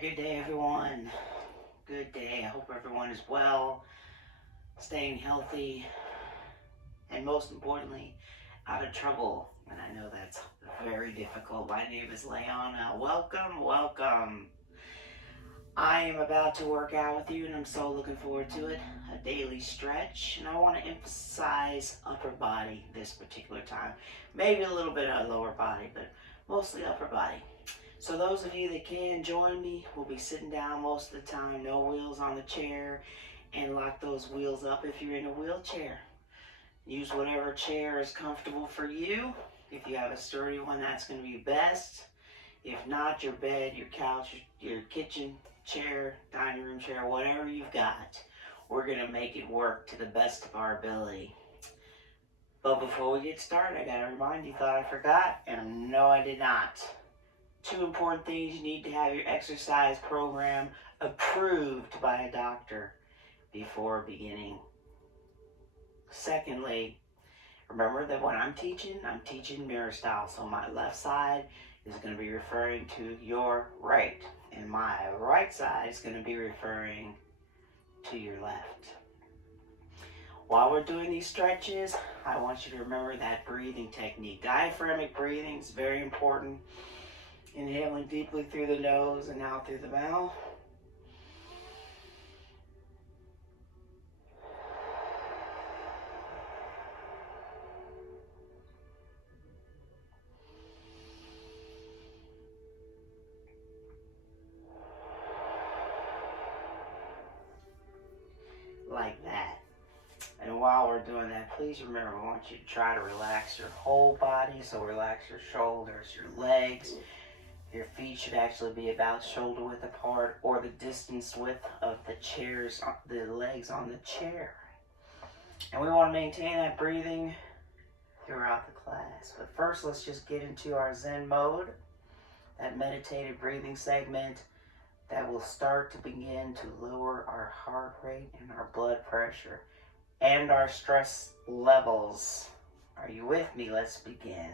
good day, everyone. Good day. I hope everyone is well, staying healthy, and most importantly, out of trouble. And I know that's very difficult. My name is Leona. Welcome, welcome. I am about to work out with you, and I'm so looking forward to it. A daily stretch, and I want to emphasize upper body this particular time. Maybe a little bit of lower body, but mostly upper body. So those of you that can join me, we'll be sitting down most of the time, no wheels on the chair, and lock those wheels up if you're in a wheelchair. Use whatever chair is comfortable for you. If you have a sturdy one, that's going to be best. If not, your bed, your couch, your kitchen chair, dining room chair, whatever you've got, we're going to make it work to the best of our ability. But before we get started, I got to remind you, thought I forgot, and no, I did not. Two important things: you need to have your exercise program approved by a doctor before beginning. Secondly, remember that when I'm teaching mirror style. So my left side is going to be referring to your right, and my right side is going to be referring to your left. While we're doing these stretches, I want you to remember that breathing technique. Diaphragmatic breathing is very important. Inhaling deeply through the nose and out through the mouth. Like that. And while we're doing that, please remember, I want you to try to relax your whole body. So relax your shoulders, your legs. Your feet should actually be about shoulder width apart, or the distance width of the legs on the chair. And we want to maintain that breathing throughout the class. But first, let's just get into our Zen mode, that meditative breathing segment that will start to begin to lower our heart rate and our blood pressure and our stress levels. Are you with me? Let's begin.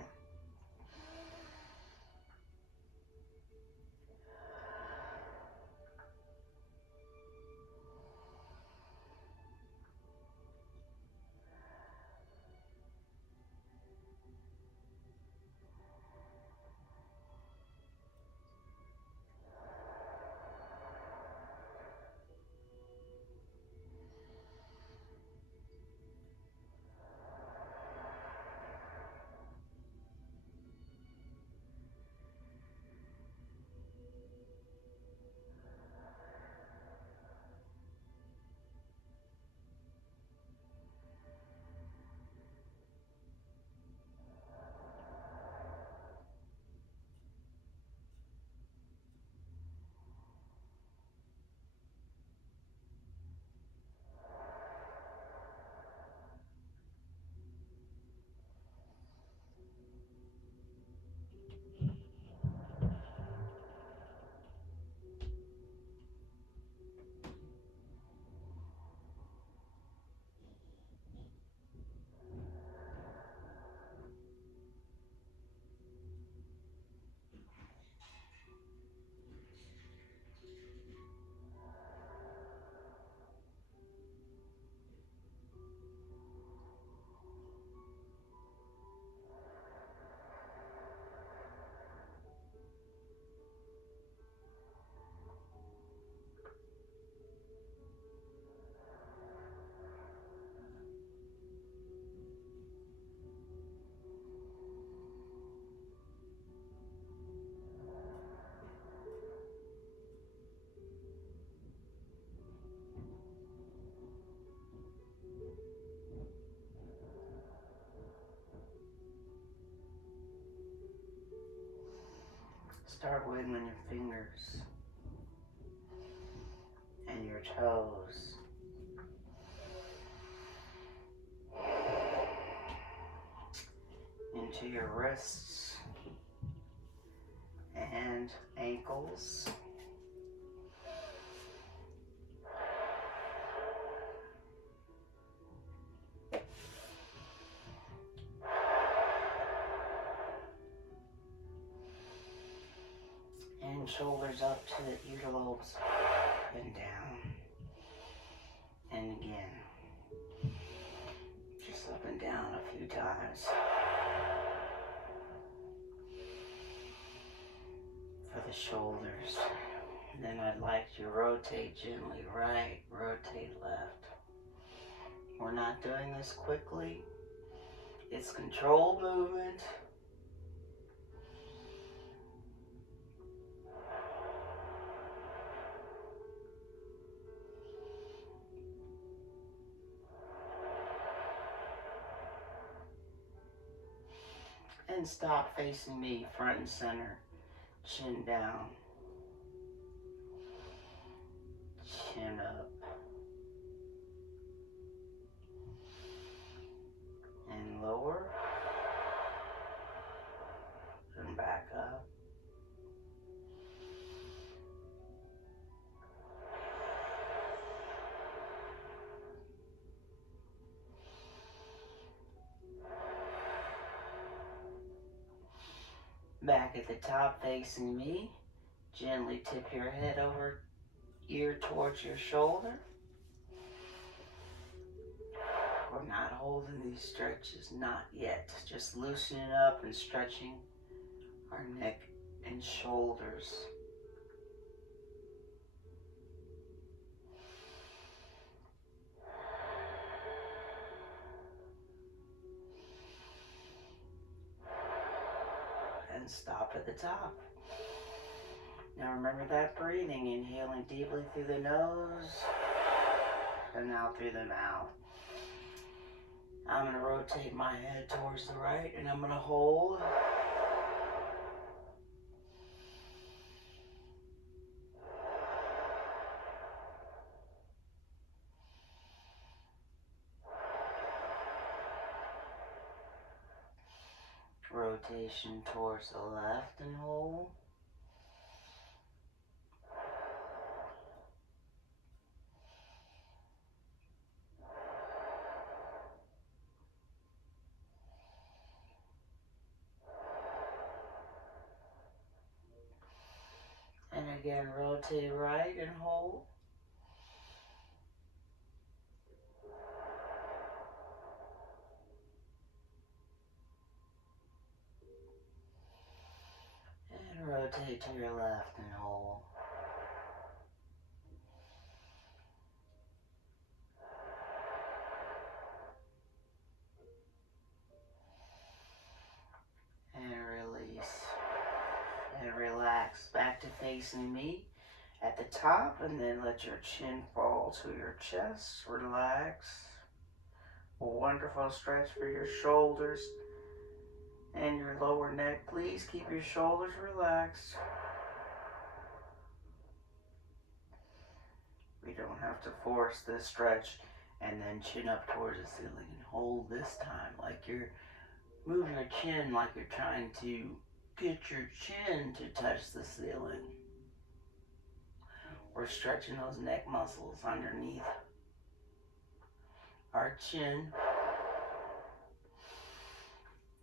Start wiggling your fingers and your toes. Into your wrists and ankles. And shoulders up to the earlobes and down. And again. Just up and down a few times. For the shoulders. And then I'd like to rotate gently right, rotate left. We're not doing this quickly. It's controlled movement. And stop facing me front and center. Chin down. Chin up. And lower. And back up. Back at the top facing me. Gently tip your head over, ear towards your shoulder. We're not holding these stretches, not yet. Just loosening up and stretching our neck and shoulders. And stop at the top. Now remember that breathing, inhaling deeply through the nose and out through the mouth. I'm going to rotate my head towards the right and I'm going to hold. Rotation towards the left and hold. And again, rotate right and hold. And rotate to your left and hold. And release. And relax. Back to facing me at the top, and then let your chin fall to your chest. Relax. A wonderful stretch for your shoulders and your lower neck. Please keep your shoulders relaxed. We don't have to force this stretch. And then chin up towards the ceiling and hold this time like you're moving your chin like you're trying to get your chin to touch the ceiling. We're stretching those neck muscles underneath our chin.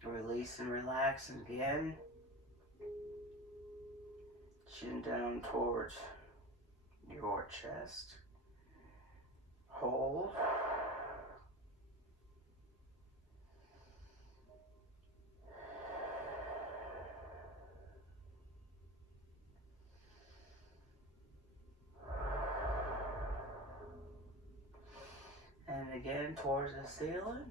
Release and relax again. Chin down towards your chest. Hold. And again towards the ceiling.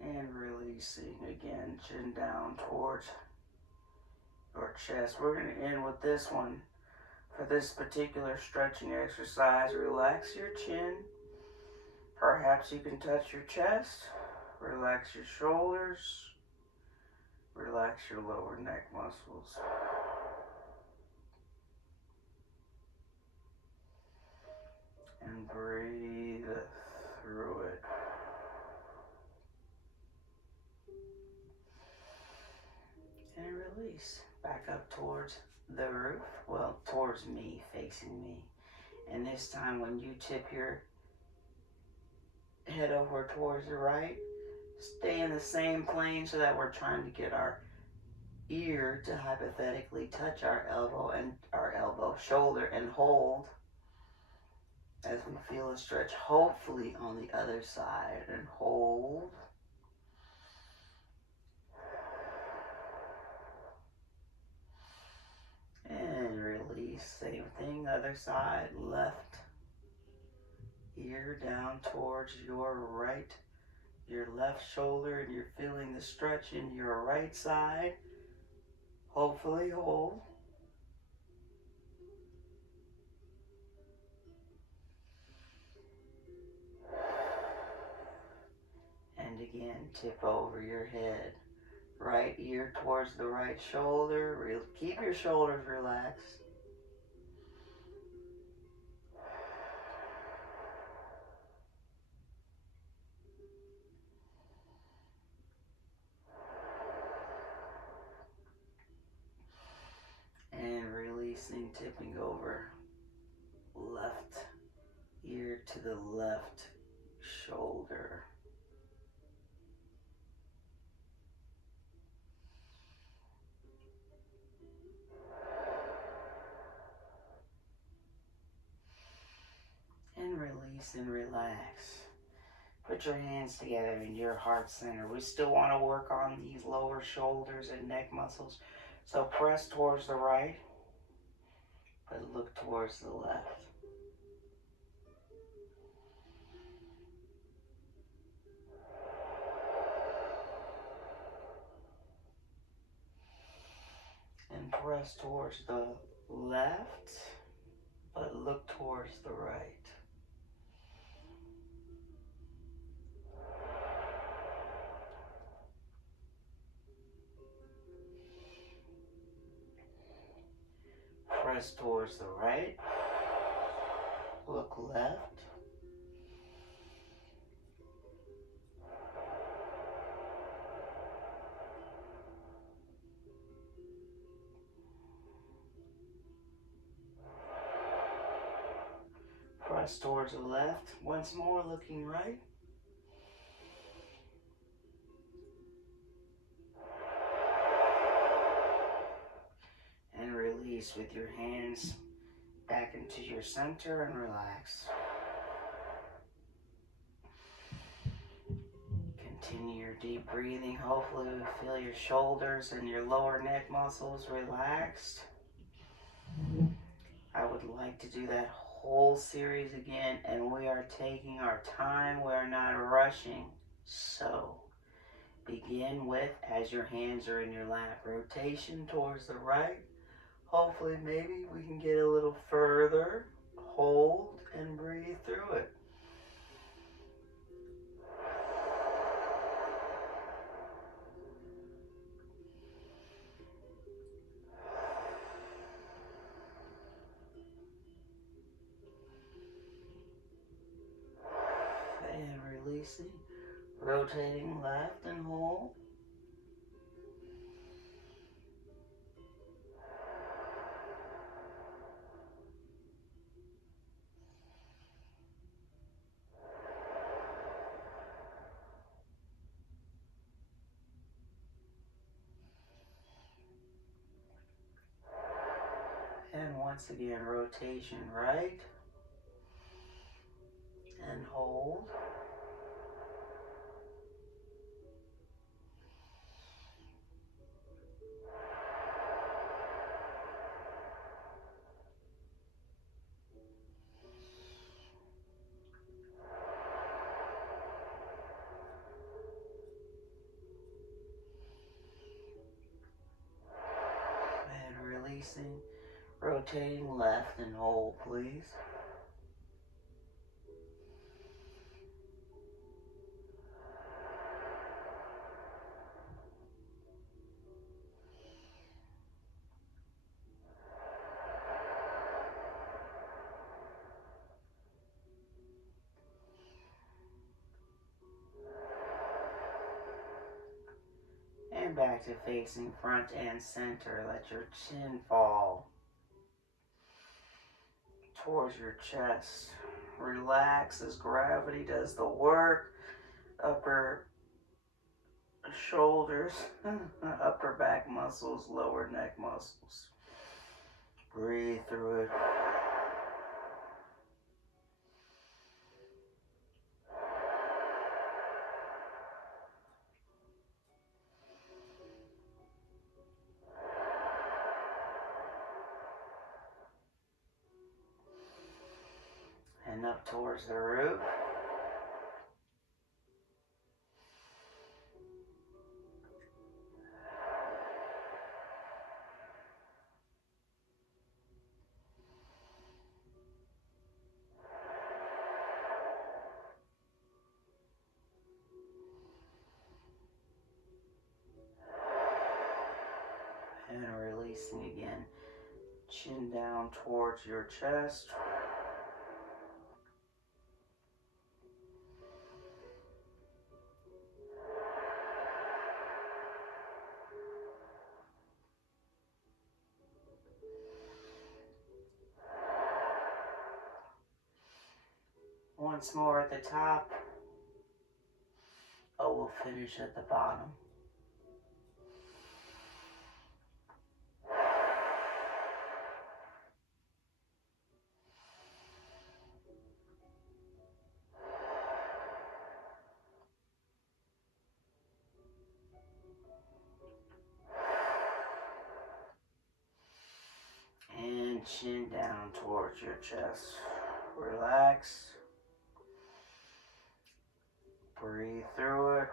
And releasing again, chin down towards your chest. We're going to end with this one. For this particular stretching exercise, relax your chin. Perhaps you can touch your chest. Relax your shoulders. Relax your lower neck muscles. And breathe through it. release. Back up towards the roof. Well, towards me, facing me. And this time when you tip your head over towards the right, stay in the same plane so that we're trying to get our ear to hypothetically touch our elbow, shoulder, and hold as we feel a stretch, hopefully on the other side, and hold. And release, same thing, other side, left ear down towards your right, your left shoulder, and you're feeling the stretch in your right side. Hopefully hold. And again, tip over your head. Right ear towards the right shoulder. Keep your shoulders relaxed. And releasing, tipping over. Left ear to the left shoulder. And release and relax. Put your hands together in your heart center. We still want to work on these lower shoulders and neck muscles. So press towards the right, but look towards the left. And press towards the left, but look towards the right. Press towards the right, look left. Press towards the left, once more looking right. And release with your hands back into your center and relax. Continue your deep breathing. Hopefully you feel your shoulders and your lower neck muscles relaxed. I would like to do that whole series again, and we are taking our time. We are not rushing. So begin with, as your hands are in your lap, rotation towards the right. Hopefully maybe we can get a little further. Hold and breathe through it. And releasing, rotating left and hold. And once again, rotation right and hold. And releasing, rotating left and hold, please. And And back to facing front and center. Let your chin fall towards your chest. Relax as gravity does the work. Upper shoulders, upper back muscles, lower neck muscles. Breathe through it. And up towards the root. And releasing again. Chin down towards your chest. Once more at the top. Oh, we'll finish at the bottom. And chin down towards your chest. Relax. Breathe through it.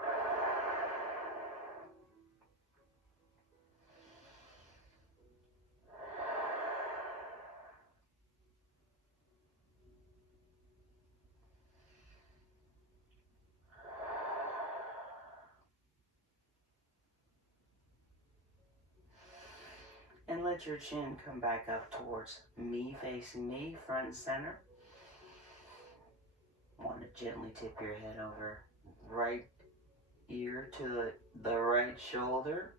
And let your chin come back up towards me, facing me, front and center. Want to gently tip your head over. Right ear to the right shoulder.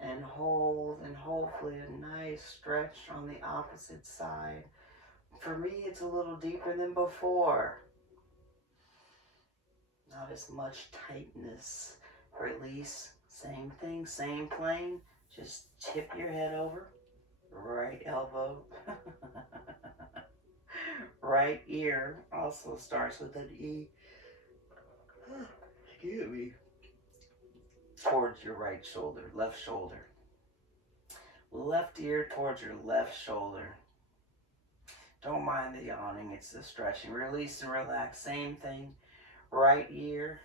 And hold, and hopefully a nice stretch on the opposite side. For me, it's a little deeper than before. Not as much tightness. Release, same thing, same plane. Just tip your head over. Right elbow. Right ear also starts with an E. Excuse me. Towards your right shoulder, left shoulder. Left ear towards your left shoulder. Don't mind the yawning, it's the stretching. Release and relax, same thing. Right ear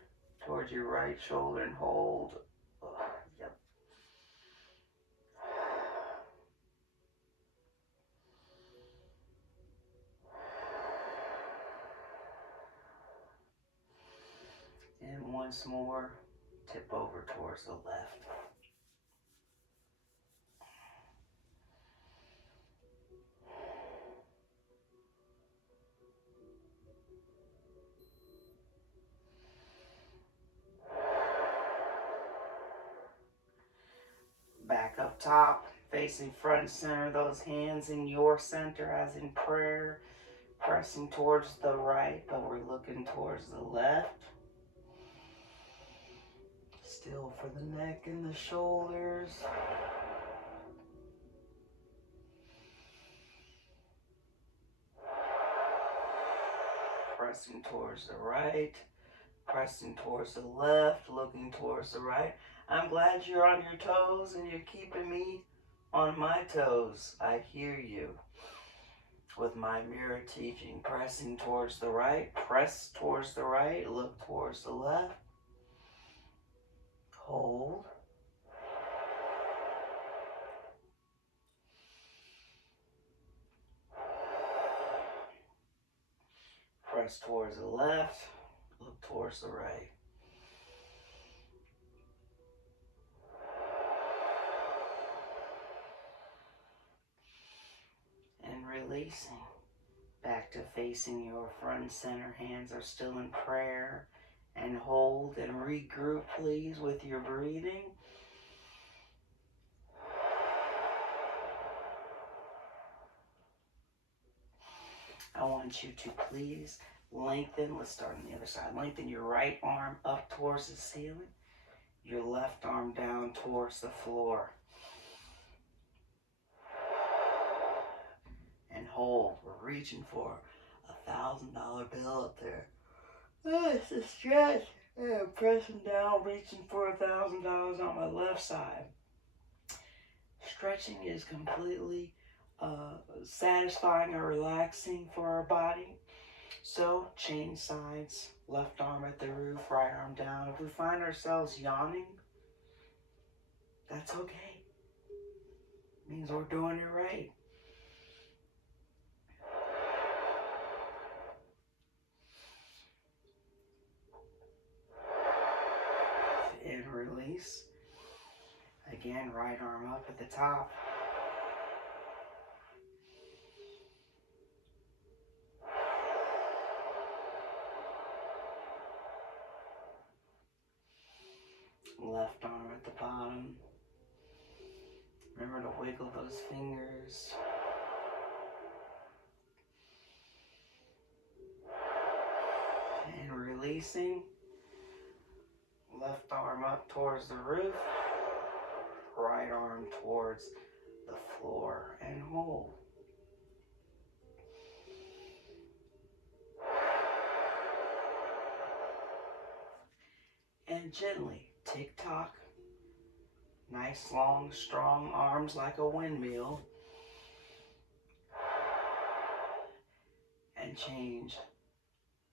towards your right shoulder and hold. Yep. And once more, tip over towards the left. Back up top, facing front and center, those hands in your center as in prayer, pressing towards the right, but we're looking towards the left. Still for the neck and the shoulders. Pressing towards the right, pressing towards the left, looking towards the right. I'm glad you're on your toes and you're keeping me on my toes. I hear you. With my mirror teaching, pressing towards the right, press towards the right, look towards the left. Hold. Press towards the left, look towards the right. And releasing. Back to facing your front and center. Hands are still in prayer. And hold and regroup, please, with your breathing. I want you to please lengthen. Let's start on the other side. Lengthen your right arm up towards the ceiling, your left arm down towards the floor. And hold. We're reaching for $1,000 bill up there. Oh, it's a stretch. I'm pressing down, reaching for $1,000 on my left side. Stretching is completely satisfying or relaxing for our body. So change sides, left arm at the roof, right arm down. If we find ourselves yawning, that's okay. It means we're doing it right. And release. Again, right arm up at the top. Left arm at the bottom. Remember to wiggle those fingers. And releasing. Left arm up towards the roof. Right arm towards the floor. And hold. And gently, tick-tock. Nice, long, strong arms like a windmill. And change.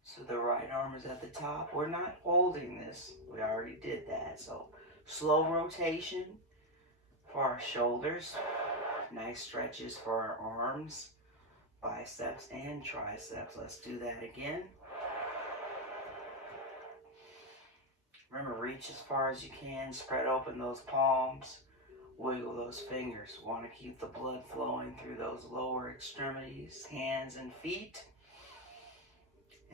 So the right arm is at the top. We're not holding this. We already did that. So slow rotation for our shoulders. Nice stretches for our arms, biceps, and triceps. Let's do that again. Remember, reach as far as you can. Spread open those palms. Wiggle those fingers. Want to keep the blood flowing through those lower extremities, hands and feet.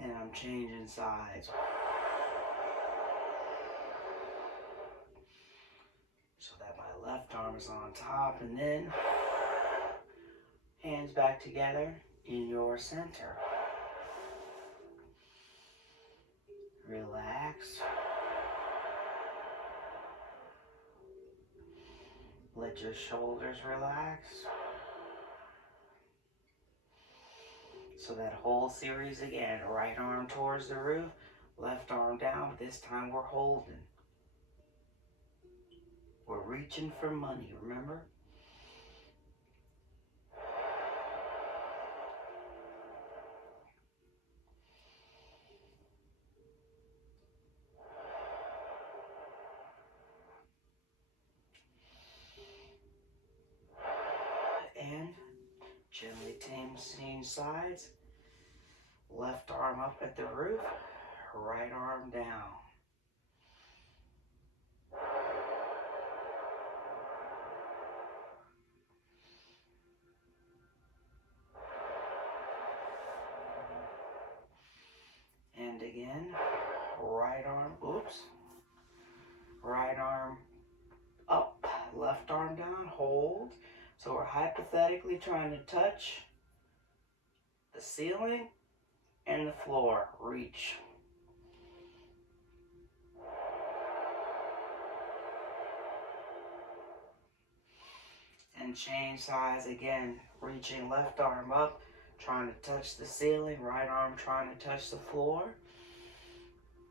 And I'm changing sides. So that my left arm is on top. And then hands back together in your center. Relax. Let your shoulders relax. So that whole series again, right arm towards the roof, left arm down, but this time we're holding. We're reaching for money, remember? And gently change sides. Left arm up at the roof, right arm down. And again, right arm up, left arm down, hold. So we're hypothetically trying to touch the ceiling and the floor. Reach. And change sides again. Reaching left arm up, trying to touch the ceiling. Right arm trying to touch the floor.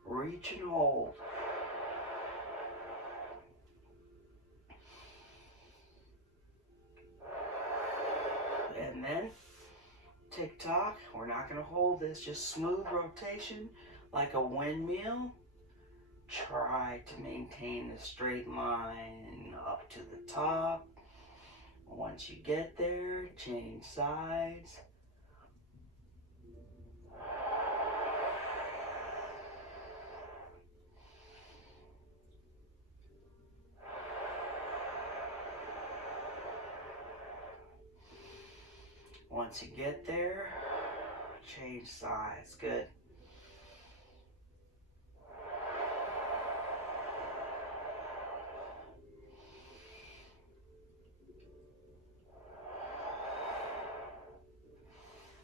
Reach and hold. And then tick-tock. We're not going to hold this. Just smooth rotation like a windmill. Try to maintain a straight line up to the top. Once you get there, change sides. Once you get there, change sides. Good.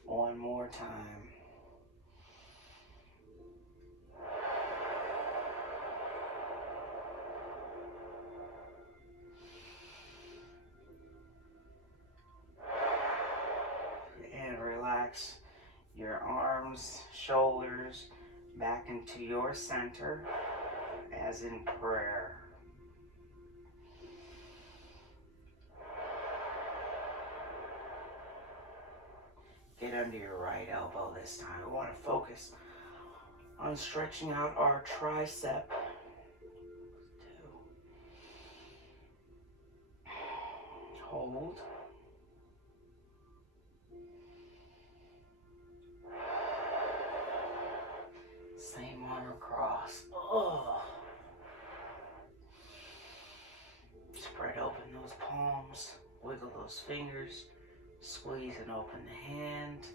One one more time. And relax your arms, shoulders back into your center as in prayer. Get under your right elbow this time. We want to focus on stretching out our tricep. Hold. Same arm across. Oh. Spread open those palms. Wiggle those fingers. Squeeze and open the hand.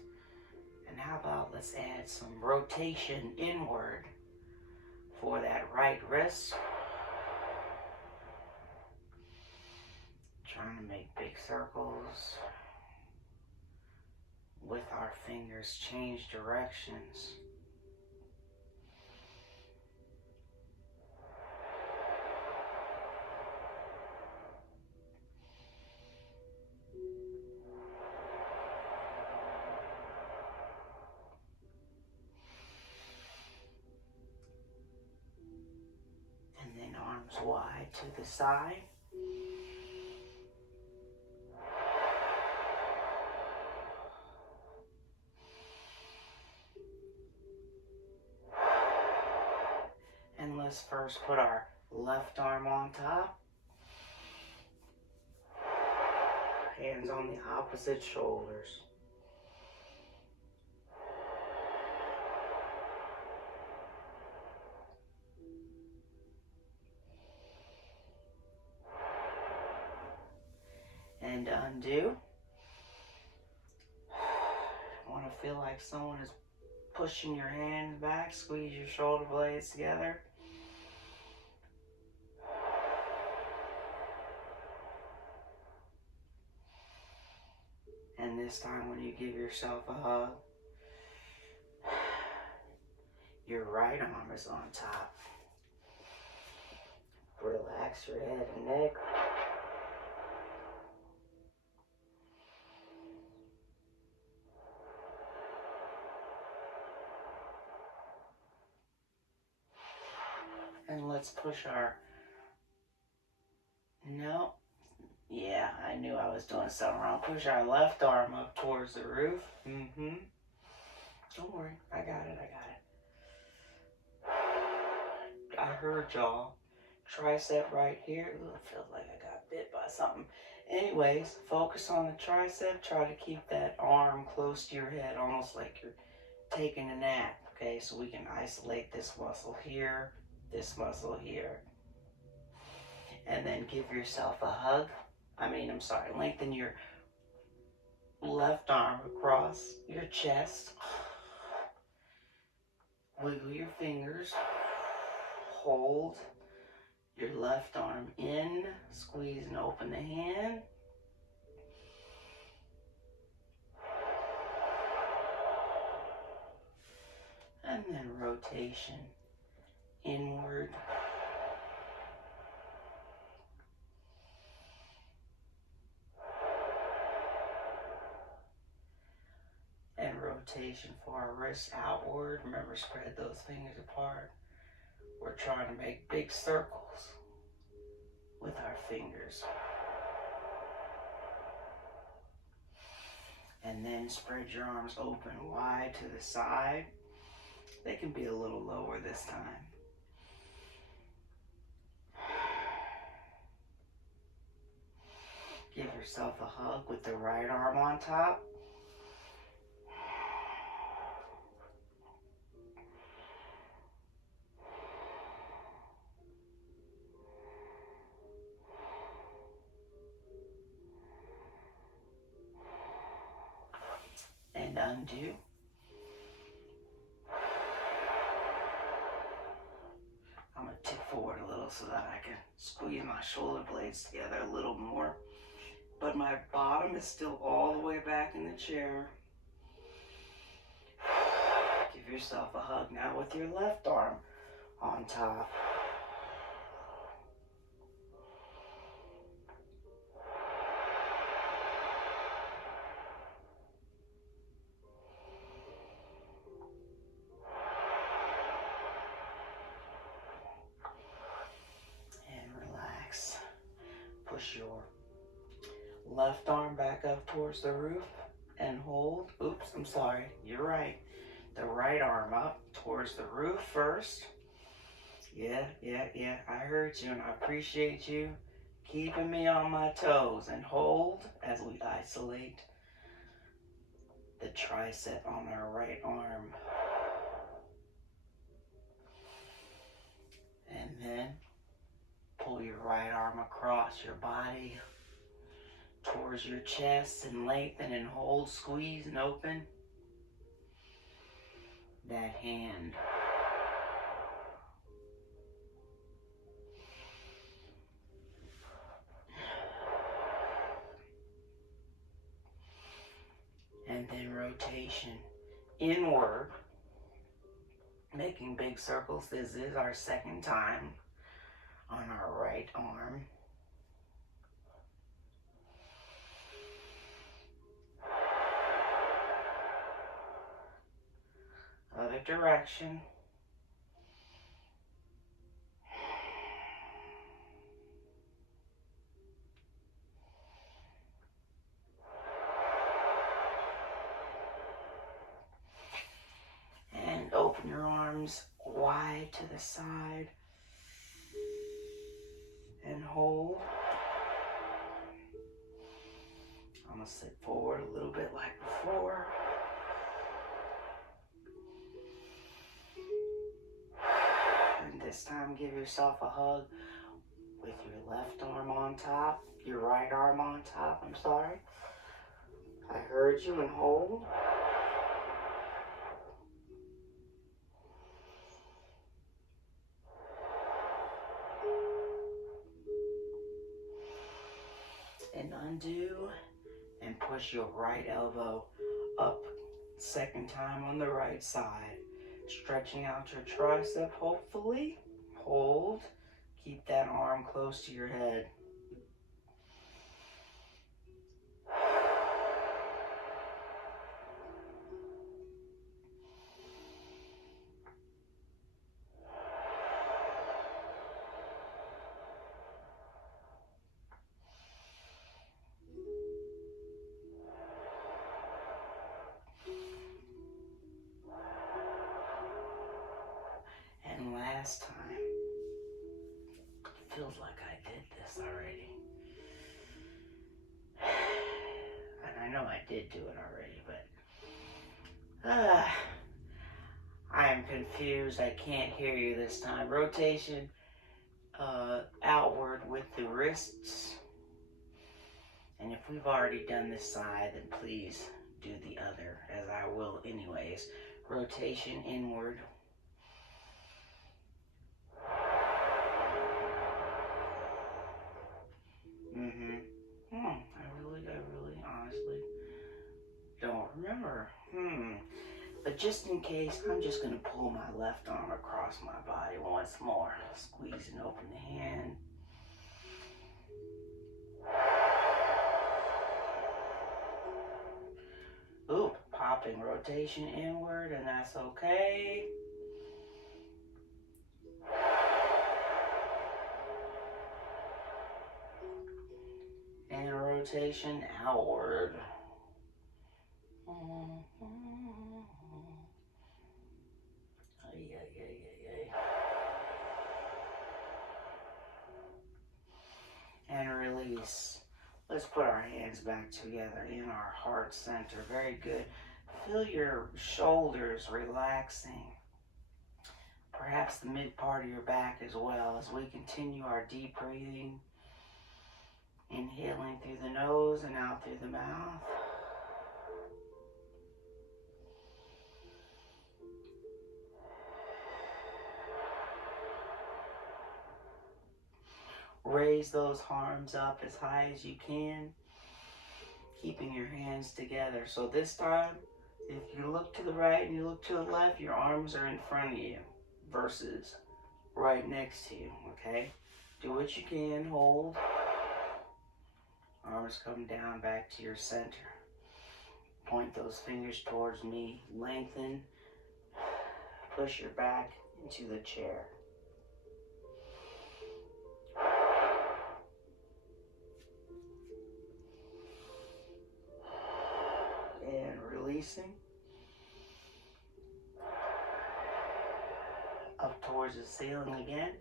And how about let's add some rotation inward for that right wrist. Trying to make big circles with our fingers, change directions. And then arms wide to the side. And let's first put our left arm on top. Hands on the opposite shoulders. And undo. Want to feel like someone is pushing your hands back. Squeeze your shoulder blades together. And this time when you give yourself a hug, your right arm is on top. Relax your head and neck. And let's push our, no, yeah, I knew I was doing something wrong. Push our left arm up towards the roof. Don't worry, I got it. I heard y'all. Tricep right here. Ooh, it feels like I got bit by something. Anyways, focus on the tricep. Try to keep that arm close to your head, almost like you're taking a nap. Okay, so we can isolate this muscle here, this muscle here. And then give yourself a hug. Lengthen your left arm across your chest. Wiggle your fingers. Hold your left arm in. Squeeze and open the hand. And then rotation inward. And rotation for our wrists outward. Remember, spread those fingers apart. We're trying to make big circles with our fingers. And then spread your arms open wide to the side. They can be a little lower this time. Give yourself a hug with the right arm on top. And undo. I'm going to tip forward a little so that I can squeeze my shoulder blades together a little more. But my bottom is still all the way back in the chair. Give yourself a hug now with your left arm on top. And relax. Push your left arm back up towards the roof and hold. Oops, I'm sorry. You're right. The right arm up towards the roof first. Yeah. I heard you and I appreciate you keeping me on my toes. And hold as we isolate the tricep on our right arm. And then pull your right arm across your body towards your chest and lengthen and hold, squeeze and open that hand. And then rotation inward, making big circles. This is our second time on our right arm. Other direction. And open your arms wide to the side. And hold. I'm going to sit forward a little bit like before. And this time give yourself a hug with your left arm on top, your right arm on top, I'm sorry. I heard you, and hold. And undo and push your right elbow up. Second time on the right side. Stretching out your tricep, hopefully. Hold. Keep that arm close to your head. And last time. Feels like I did this already. And I know I did do it already, but I am confused. I can't hear you this time. Rotation outward with the wrists. And if we've already done this side, then please do the other, as I will anyways. Rotation inward. I really, honestly don't remember. But just in case, I'm just going to pull my left arm across my body once more. Squeeze and open the hand. Ooh, popping rotation inward, and that's okay. And rotation outward. And release. Let's put our hands back together in our heart center. Very good. Feel your shoulders relaxing. Perhaps the mid part of your back as well, as we continue our deep breathing. Inhaling through the nose and out through the mouth. Raise those arms up as high as you can, keeping your hands together. So this time, If you look to the right and you look to the left, your arms are in front of you versus right next to you, okay? Do what you can, hold. Arms come down back to your center. Point those fingers towards me. Lengthen. Push your back into the chair. And releasing. Up towards the ceiling again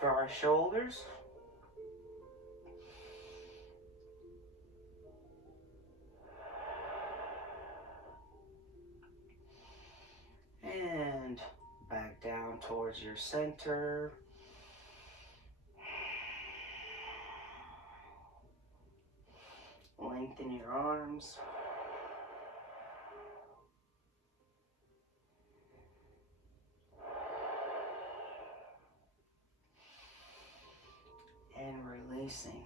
for our shoulders. And back down towards your center. Lengthen your arms. And releasing.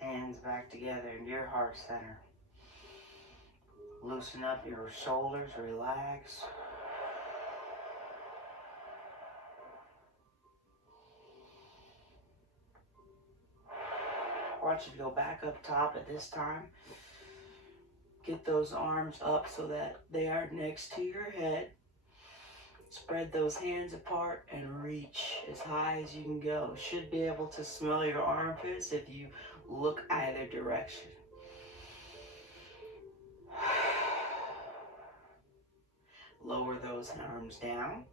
Hands back together in your heart center. Loosen up your shoulders, relax. I want you to go back up top at this time. Get those arms up so that they are next to your head. Spread those hands apart and reach as high as you can go. Should be able to smell your armpits if you look either direction. Lower those arms down.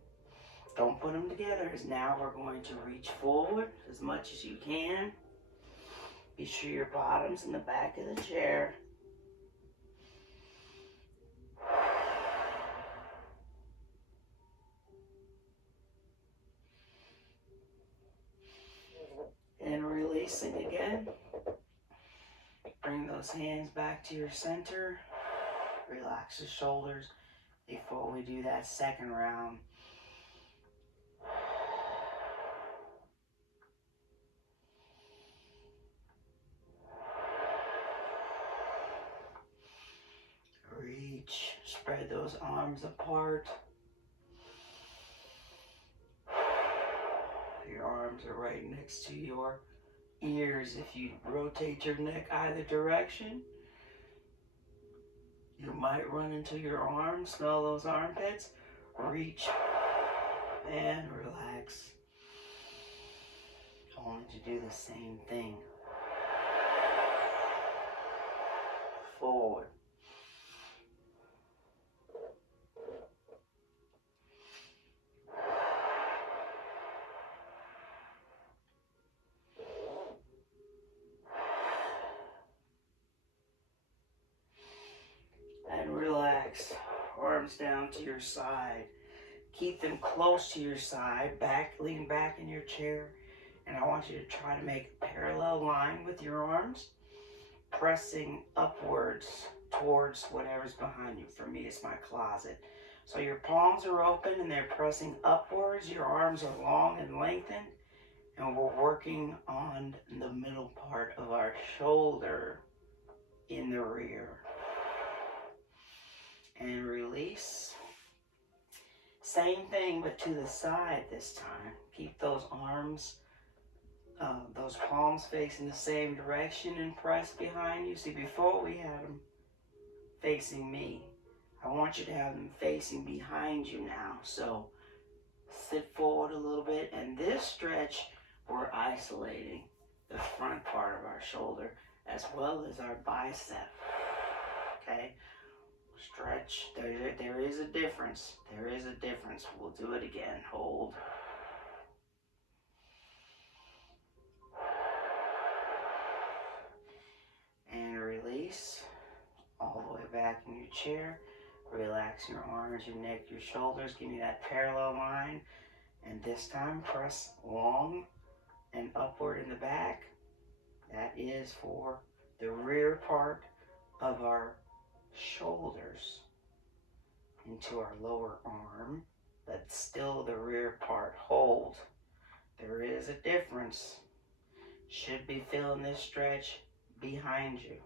Don't put them together, as now we're going to reach forward as much as you can. Be sure your bottom's in the back of the chair. And releasing again. Bring those hands back to your center. Relax the shoulders before we do that second round. Reach, spread those arms apart. Your arms are right next to your ears. If you rotate your neck either direction, you might run into your arms. Smell those armpits. Reach and relax. I want you to do the same thing. Forward. And relax. Arms down to your side. Keep them close to your side. Lean back in your chair. And I want you to try to make a parallel line with your arms, pressing upwards towards whatever's behind you. For me, it's my closet. So your palms are open and they're pressing upwards. Your arms are long and lengthened. And we're working on the middle part of our shoulder in the rear. And release. Same thing, but to the side this time. Keep those arms, those palms facing the same direction and press behind you. See, before we had them facing me. I want you to have them facing behind you now. So sit forward a little bit, and this stretch, we're isolating the front part of our shoulder as well as our bicep. Okay? Stretch. There is a difference. There is a difference. We'll do it again. Hold. And release. All the way back in your chair. Relax your arms, your neck, your shoulders. Give me that parallel line. And this time, press long and upward in the back. That is for the rear part of our shoulders into our lower arm, but still the rear part. Hold. There is a difference. Should be feeling this stretch behind you.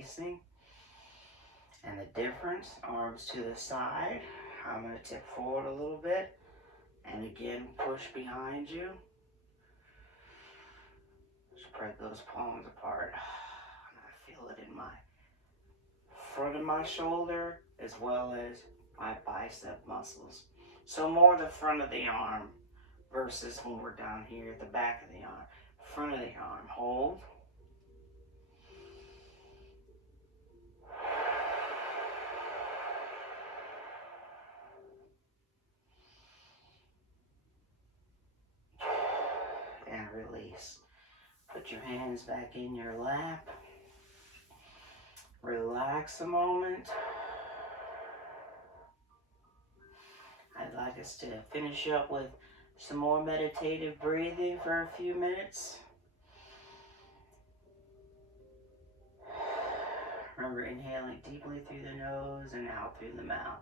releasing. And the difference, arms to the side. I'm going to tip forward a little bit. And again, push behind you. Spread those palms apart. And I feel it in my front of my shoulder as well as my bicep muscles. So more the front of the arm versus when we're down here at the back of the arm. Front of the arm, hold. And release. Put your hands back in your lap. Relax a moment. I'd like us to finish up with some more meditative breathing for a few minutes. Remember, inhaling deeply through the nose and out through the mouth.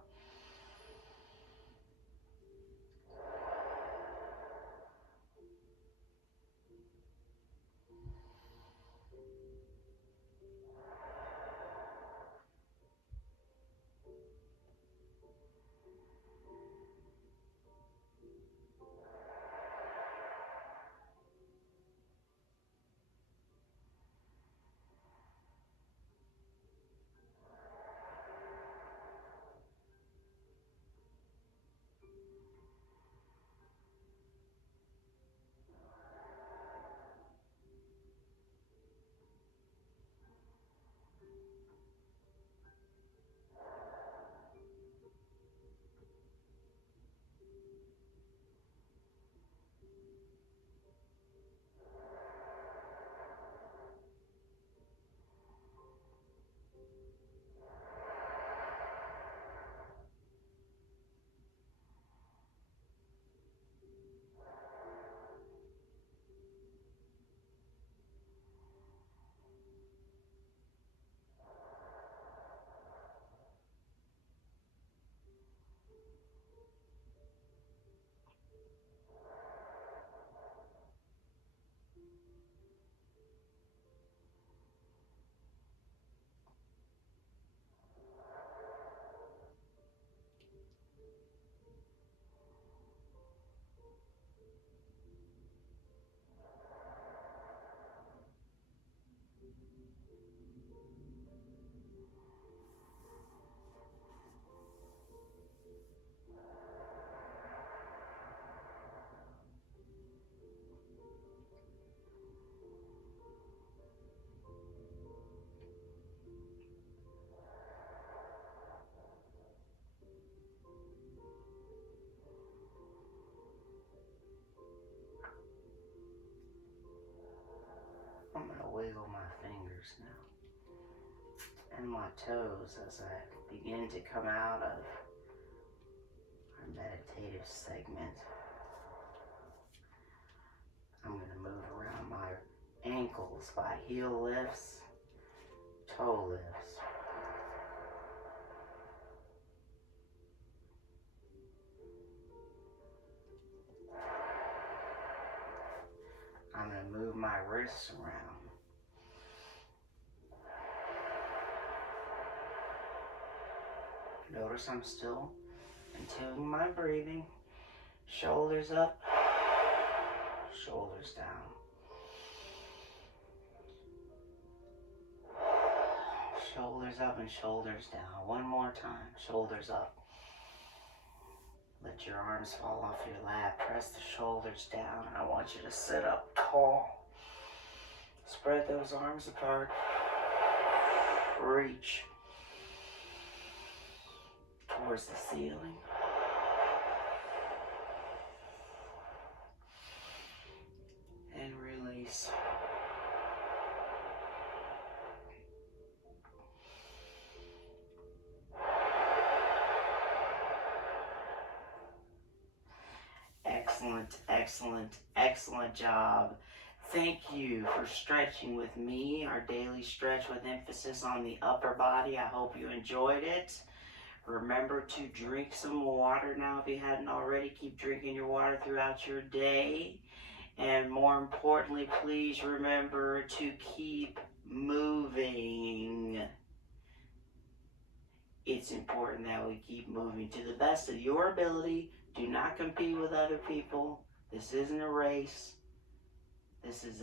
I'm going to wiggle my fingers now and my toes as I begin to come out of our meditative segment. I'm going to move around my ankles by heel lifts, toe lifts. I'm going to move my wrists around. Notice I'm still in my breathing. Shoulders up, shoulders down. Shoulders up and shoulders down. One more time, shoulders up. Let your arms fall off your lap. Press the shoulders down. I want you to sit up tall. Spread those arms apart. Reach towards the ceiling. And release. Excellent, excellent, excellent job. Thank you for stretching with me, our daily stretch with emphasis on the upper body. I hope you enjoyed it. Remember to drink some water now if you hadn't already. Keep drinking your water throughout your day. And more importantly, please remember to keep moving. It's important that we keep moving to the best of your ability. Do not compete with other people. This isn't a race. This is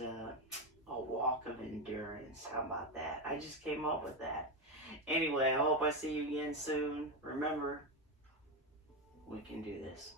a walk of endurance. How about that? I just came up with that. Anyway, I hope I see you again soon. Remember, we can do this.